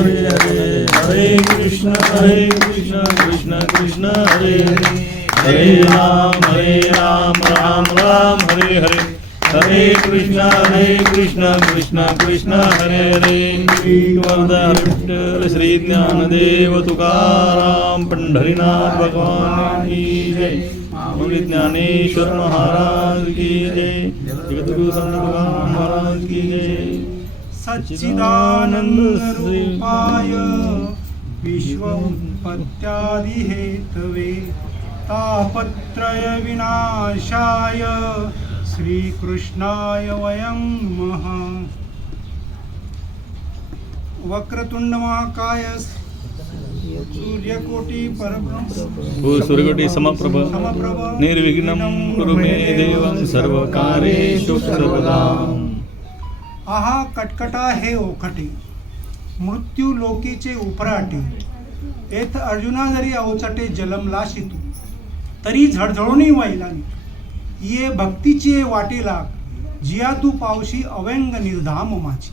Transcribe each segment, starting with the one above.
हरे हरे हरे कृष्ण हरे कृष्ण कृष्ण कृष्ण हरे हरे हरे राम हरे राम राम राम हरे हरे। हरे कृष्ण हरे कृष्ण कृष्ण कृष्ण हरे हरे। श्री श्री ज्ञानदेव तुकाराम पंढरीनाथ भगवान की जय। श्री ज्ञानेश्वर महाराज की जय। जगद्गुरु संत भगवान महाराज की जय। सच्चिदानन्दरूपाय विश्वोत्पत्त्यादिहेतवे तापत्रयविनाशाय श्रीकृष्णाय वयं नमः। वक्रतुंड महाकाय सूर्यकोटी सूर्यकोटी समप्रभ निर्विघ्नं कुरु मे देवं सर्वकार्येषु सर्वदा आहा कटकटा हे ओखटे. मृत्यू लोकीचे उपराटे. येथ अर्जुना जरी अवचटे जलमला शितू. तरी झडझडूनही वैलानी ये भक्तीची ये वाटेला जिया तू पावशी अव्यंग निर्धाम माझी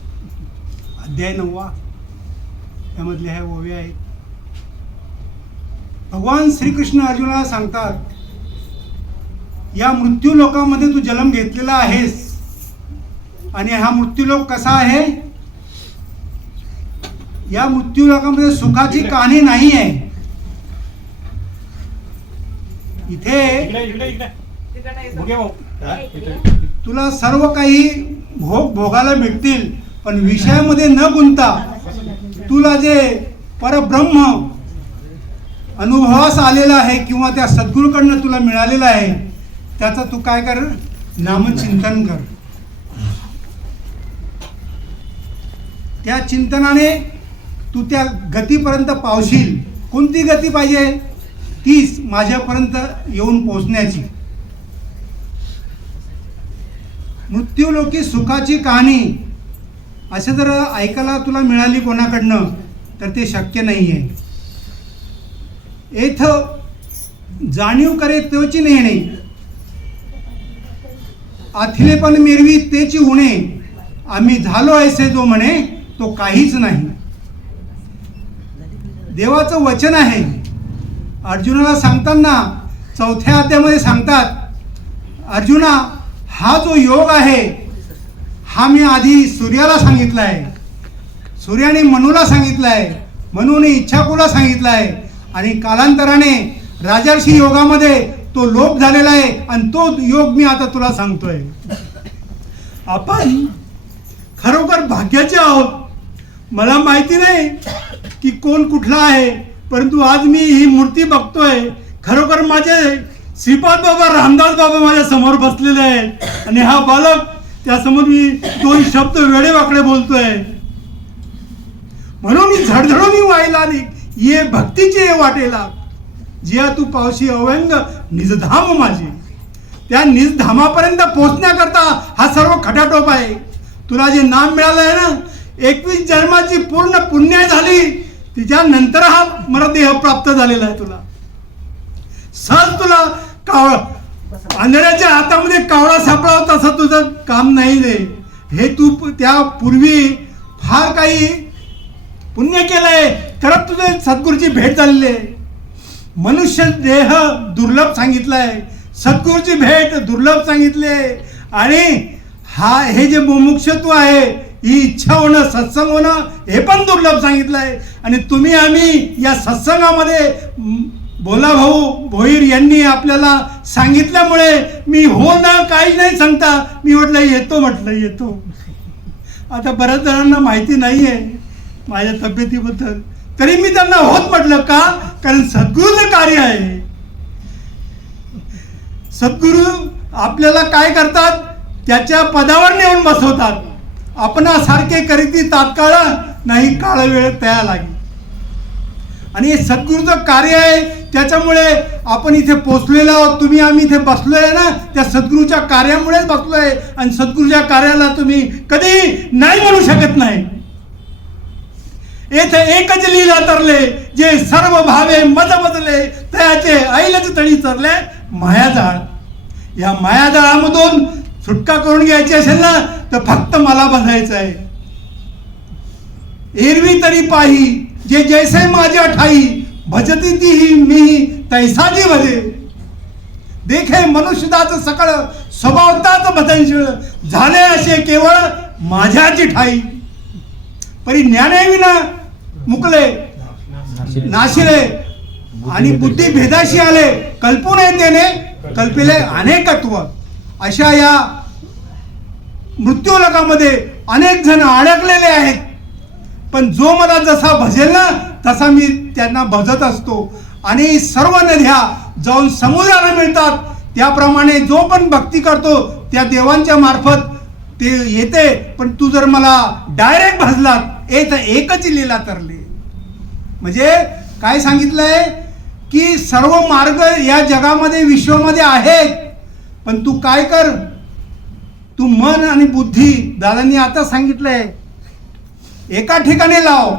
अध्याय नववा. त्यामधले ह्या ओव्या आहेत. भगवान श्रीकृष्ण अर्जुनाला सांगतात या मृत्यू लोकांमध्ये तू जन्म घेतलेला आहेस. आणि हा मृत्यूलोक कसा आहे? या मृत्यूलोकामध्ये सुखाची कहाणी नाही आहे. इथे तुला सर्व काही भोग भोगायला मिळतील पण विषयामध्ये न गुंता तुला जे परब्रह्म अनुभवास आलेला आहे किंवा त्या सद्गुरूकडनं तुला मिळालेलं आहे त्याचं तू काय कर? नामचिंतन कर. त्या चिंतनाने तू त्या गतीपर्यंत पावशील. कोणती गती पाहिजे? तीच माझ्यापर्यंत येऊन पोचण्याची मृत्यूलोकी सुखाची कहाणी. असे जर ऐकायला तुला मिळाली कोणाकडनं तर ते शक्य नाही आहे येथ जाणीव करे तोची नेणे आथिले पण मिरवी तेची उणे. आम्ही झालो ऐसे जो म्हणे तो काहीच नाही. देवाचं वचन आहे. अर्जुनाला सांगताना चौथ्या अध्यामध्ये सांगतात अर्जुना हा जो योग आहे हा मी आधी सूर्याला सांगितला आहे सूर्याने मनूला सांगितला आहे मनूने इच्छाकूला सांगितला आहे आणि कालांतराने राजर्षी योगामध्ये तो लोप झालेला आहे आणि तो योग मी आता तुला सांगतोय. आपण खरोखर भाग्याचे आहोत. मला माहिती नाही की कोण कुठला आहे परंतु आज मी ही मूर्ती बघतोय. खरोखर माझे श्रीपाद बाबा रामदास बाबा माझ्यासमोर बसलेले आहेत. आणि हा बालक त्यासमोर मी दोन शब्द वेडेवाकडे बोलतोय. म्हणून मी झडझडून व्हायला आली ये भक्तीचे ये वाटेला. जिया तू पावशी अव्यंग निजधाम माझी. त्या निजधामापर्यंत पोचण्याकरता हा सर्व खटाटोप आहे. तुला जे नाम मिळालं आहे ना एकवीस जन्माची पूर्ण पुण्य झाली तिच्यानंतर हा मरदेह प्राप्त झालेला आहे तुला. सहज तुला कावळ आंधळ्याच्या हातामध्ये कावळा सापळा होता असं तुझं काम नाही रे. हे तू त्या पूर्वी फार काही पुण्य केलंय तरच तुझे सद्गुरूची भेट झालेली आहे. मनुष्य देह दुर्लभ सांगितलाय सद्गुरूची भेट दुर्लभ सांगितले आणि हा हे जे मुमुक्षत्व आहे ही इच्छा होणं सत्संग होणं हे पण दुर्लभ सांगितलंय. आणि तुम्ही आम्ही या सत्संगामध्ये बोला भाऊ भोईर यांनी आपल्याला सांगितल्यामुळे मी हो ना काही नाही सांगता. मी म्हटलं येतो म्हटलं येतो. आता बऱ्याच जणांना माहिती नाही आहे माझ्या तब्येतीबद्दल. तरी मी त्यांना होत म्हटलं का? कारण सद्गुरूचं कार्य आहे. सद्गुरू आपल्याला काय करतात? त्याच्या पदावर नेऊन बसवतात. आपणासारखे करीती तात्काळ नाही काळ वेळ तया लागी आणि हे सद्गुरूचं कार्य आहे त्याच्यामुळे आपण इथे पोचलेलो आहोत. तुम्ही आम्ही इथे बसलोय ना त्या सद्गुरूच्या कार्यामुळेच बसलोय. आणि सद्गुरूच्या कार्याला तुम्ही कधीही नाही म्हणू शकत नाही. येथे एकच लीला तरले जे सर्व भावे मज मजले तयाचे ऐलच तळी तरले मायाजाळ. या मायाजाळामधून सुटका करून घ्यायची असेल ना तर फक्त मला बघायचं आहे. एरवी तरी पाही जे जैसे माझ्या ठाई भजती ती मी तैसाजी भजे. देखे मनुष्यदाच सकळ स्वभावताच बदनशीळ झाले असे केवळ माझ्याची ठाई. परी ज्ञानेविना मुकले नाशिले आणि बुद्धी भेदाशी आले कल्पून त्याने कल्पिले अनेकत्व. अशा या मृत्यूलोकामध्ये अनेक जण अडकलेले आहेत. पण जो मला जसा भजेल ना तसा मी त्यांना भजत असतो. आणि सर्व नद्या जाऊन समुद्राला मिळतात. त्याप्रमाणे जो पण भक्ती करतो त्या देवांच्या मार्फत ते येते. पण तू जर मला डायरेक्ट भजलात एक एकच लिला तरले. म्हणजे काय सांगितलंय? की सर्व मार्ग या जगामध्ये विश्वामध्ये आहेत. पण तू काय कर? तू मन आणि बुद्धी दादांनी आता सांगितलंय. एका ठिकाणी लाव.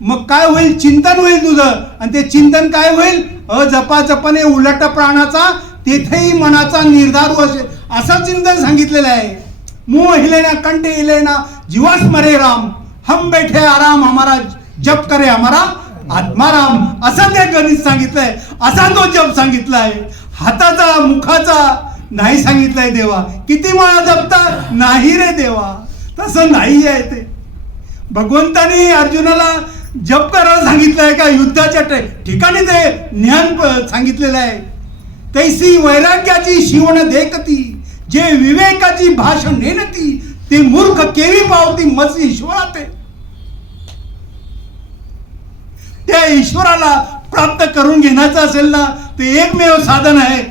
मग काय होईल? चिंतन होईल तुझं. आणि ते चिंतन काय होईल? अजपाजपाने उलट प्राणाचा तेथेही मनाचा निर्धार असेल असं चिंतन सांगितलेलं आहे. मुंह हिले ना कंटे हिले ना जीवास मरे राम. हम बैठे आराम हमारा जप करे हमारा आत्माराम असं ते गणित सांगितलंय. असा तो जप सांगितलाय. हाताचा मुखाचा नाही सांगितलंय देवा. किती माळा जपता नाही रे देवा. तसं नाही आहे ते. भगवंतानी अर्जुनाला जप करायला सांगितलंय का? युद्धाच्या ठिकाणी ते ज्ञान सांगितलेलं आहे. तैसी वैराग्याची शिवण देखती जे विवेकाची भाषण नेनती ते मूर्ख केवी पावती मज ईश्वराते त्या ईश्वराला प्राप्त करून घेण्याचं असेल ना ते एकमेव साधन आहे.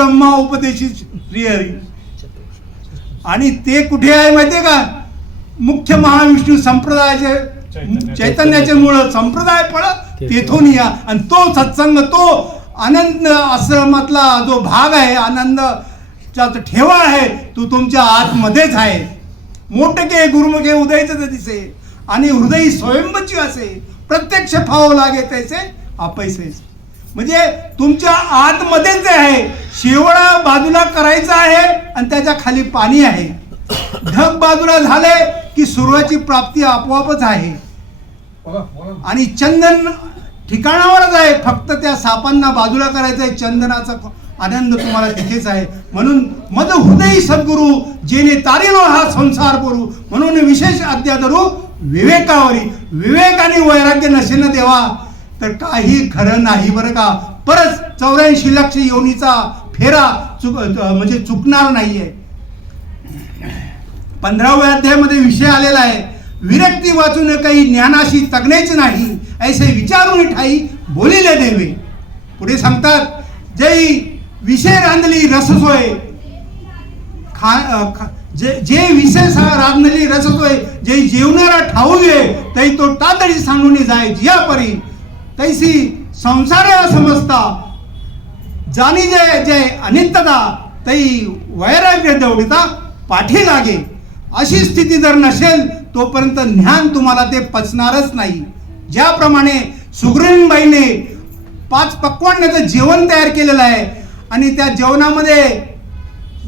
ब्रह्मा उपदेशी श्रीहरी आणि ते कुठे आहे माहितीये का? मुख्य महाविष्णू संप्रदायाचे चैतन्य- चैतन्याचे मूळ संप्रदाय फळ तेथून या. आणि तो सत्संग तो आनंद आश्रमातला जो भाग आहे आनंदचा ठेवा आहे तो तुमच्या आतमध्येच आहे. मोठके गुरुमुखे उदयच दिसे. आणि हृदय स्वयंबची असे. प्रत्यक्ष फाव लागे त्याचे अपैसे म्हणजे तुमच्या आतमध्येच आहे. शेवळा बाजूला करायचा आहे आणि त्याच्याखाली पाणी आहे. ढग बाजूला झाले की सूर्याची प्राप्ती आपोआपच आहे. आणि चंदन ठिकाणावरच आहे. फक्त त्या सापांना बाजूला करायचं आहे चंदनाचा आनंद तुम्हाला तिथेच आहे. म्हणून मद हृदय सद्गुरू जेने तारिलो हा संसार करू. म्हणून विशेष आज्ञा धरू विवेकावरी. विवेक आणि वैराग्य नसेल देवा. तर काही खरं नाही बरं का? परत चौऱ्याऐंशी लक्ष योनीचा फेरा चुक म्हणजे चुकणार नाहीये. पंधराव्या अध्यायामध्ये विषय आलेला आहे विरक्ती वाचून काही ज्ञानाशी तगणेच नाही ऐसे विचारून ठाई बोलिले देवे. पुढे सांगतात जै विषय रांधली रससोय खा खा- जे जे विषय सा- रांधली रससोय जे जेवणारा ठाऊ घे तरी तो तातडी सांगून जाय जिया परी तैसी संसार समजता जानी जय जय अनिंतता तै वैराग्य दौडिता पाठी लागे। अशी स्थिती जर नसेल तोपर्यंत ज्ञान तुम्हाला ते पचणारच नाही. ज्याप्रमाणे सुग्रीणबाईने पाच पक्वांनाचं जेवण तयार केलेलं आहे आणि त्या जेवणामध्ये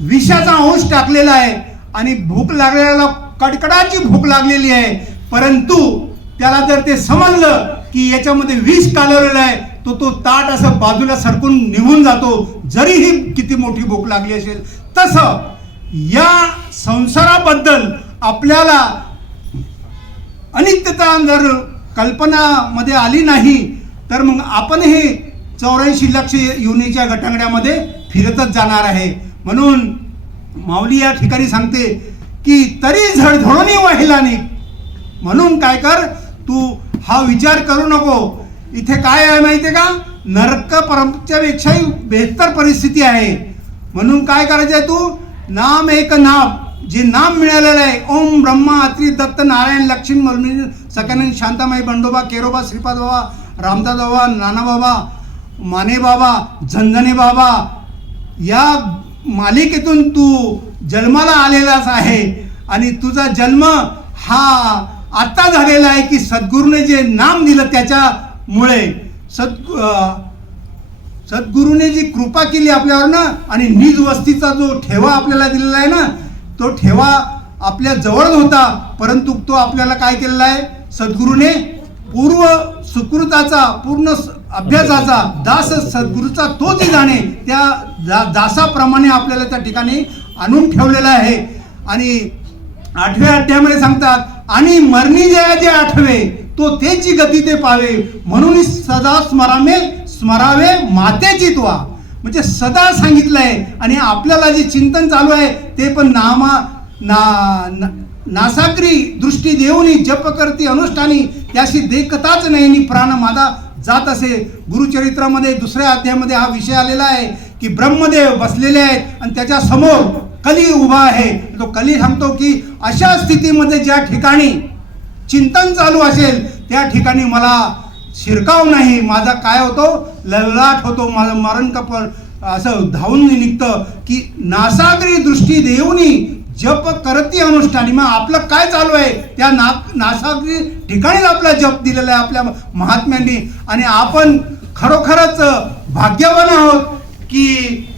विषाचा अंश टाकलेला आहे आणि भूक लागलेला कडकडाची भूक लागलेली आहे परंतु त्याला जर ते समजलं की याच्यामध्ये विष कालवलेलं आहे तो तो ताट असं बाजूला सरकून निघून जातो. जरीही किती मोठी भूक लागली असेल तसं या संसाराबद्दल आपल्याला अनित्यता जर कल्पनामध्ये आली नाही तर मग आपण हे चौऱ्याऐंशी लक्ष योनीच्या गटांगड्यामध्ये फिरतच जाणार आहे. म्हणून माऊली या ठिकाणी सांगते की तरी झडझडून वाहिला नाही म्हणून काय कर तू हा विचार करू नको. इथे काय आहे माहिती आहे का? नरक परमच्यापेक्षाही बेहतर परिस्थिती आहे. म्हणून काय करायचं आहे तू? नाम एक नाम. जे नाम मिळालेलं आहे ओम ब्रह्मा अत्री दत्त नारायण लक्ष्मी मलमी सकानंद शांतामाई बंडोबा केरोबा श्रीपाद बाबा रामदास बाबा नाना बाबा माने बाबा झंझने बाबा या मालिकेतून तू जन्माला आलेलाच आहे. आणि तुझा जन्म हा आत्ता झालेला आहे की सद्गुरूने जे नाम दिलं त्याच्यामुळे सद्गु सद्गुरूने जी कृपा केली आपल्यावर ना आणि निज वस्तीचा जो ठेवा आपल्याला दिलेला आहे ना तो ठेवा आपल्या जवळच होता परंतु तो आपल्याला काय केलेला आहे? सद्गुरूने पूर्व सुकृताचा पूर्ण अभ्यासाचा दास सद्गुरूचा तोच जाणे त्या दा- दासाप्रमाणे आपल्याला त्या ठिकाणी आणून ठेवलेला आहे. आणि आठव्या अध्यायामध्ये सांगतात आणि मरणी जयाचे आठवे तो तेची गती ते पावे. म्हणून सदा स्मरामे स्मरावे मातेची त्वा. म्हणजे सदा सांगितलंय आणि आपल्याला जे चिंतन चालू आहे ते पण नामा ना ना- नासाक्री दृष्टी देऊनी जप करती अनुष्ठानी. त्याशी देखताच नाही आणि प्राण माझा जात असे. गुरुचरित्रामध्ये दुसऱ्या अध्यायामध्ये हा विषय आलेला आहे की ब्रह्मदेव बसलेले आहेत आणि त्याच्यासमोर कली उभा आहे. तो कली सांगतो की अशा स्थितीमध्ये ज्या ठिकाणी चिंतन चालू असेल त्या ठिकाणी मला शिरकाव नाही. माझा काय होतो? ललाट होतो. माझं मरण कपर असं धावून निघतं की नासागरी दृष्टी देऊनी जप करती अनुष्ठानी. मग आपलं काय चालू आहे? त्या ना नासागरी ठिकाणीच आपला जप दिलेला आहे आपल्या महात्म्यांनी. आणि आपण खरोखरच भाग्यवान आहोत की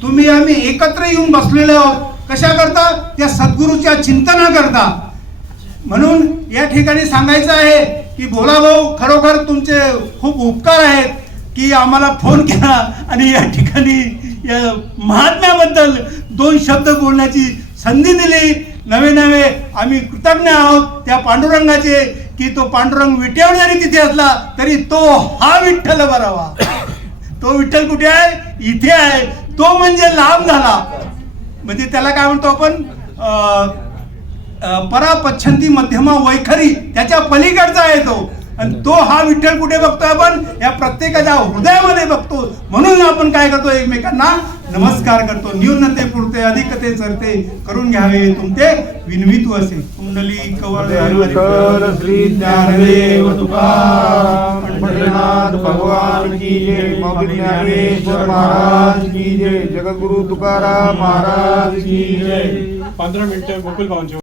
तुम्ही आम्ही एकत्र येऊन बसलेले आहोत. कशा करता? त्या सद्गुरूच्या चिंतना करता. म्हणून या ठिकाणी सांगायचं आहे की भोला भाऊ खरोखर तुमचे खूप उपकार आहेत की आम्हाला फोन केला आणि या ठिकाणी या महात्म्याबद्दल दोन शब्द बोलण्याची संधी दिली. नवे नवे आम्ही कृतज्ञ आहोत त्या पांडुरंगाचे की तो पांडुरंग विटेवर जरी तिथे असला तरी तो हा विठ्ठल बरावा तो विठ्ठल कुठे आहे? इथे आहे. तो म्हणजे लांब झाला. म्हणजे त्याला काय म्हणतो आपण? अं, परापच्छंती मध्यमा वैखरी त्याच्या पलीकडचा आहे तो. आणि तो हा विठ्ठल कुठे बघतो आपण? या प्रत्येकाच्या हृदयामध्ये बघतो. म्हणून आपण काय करतो? एकमेकांना नमस्कार करतो. न्यूनते पुरते अधिकते सरते करून घ्यावे तुमचे विनवितू असे कुंडली कवळ श्री ज्ञानदेव तुकाराम पंढरीनाथ भगवान की जय. ज्ञानेश्वर महाराज की जय. जगद्गुरु तुकाराम महाराज की जय. पंधरा मिनिटं गोकुल भाऊंचे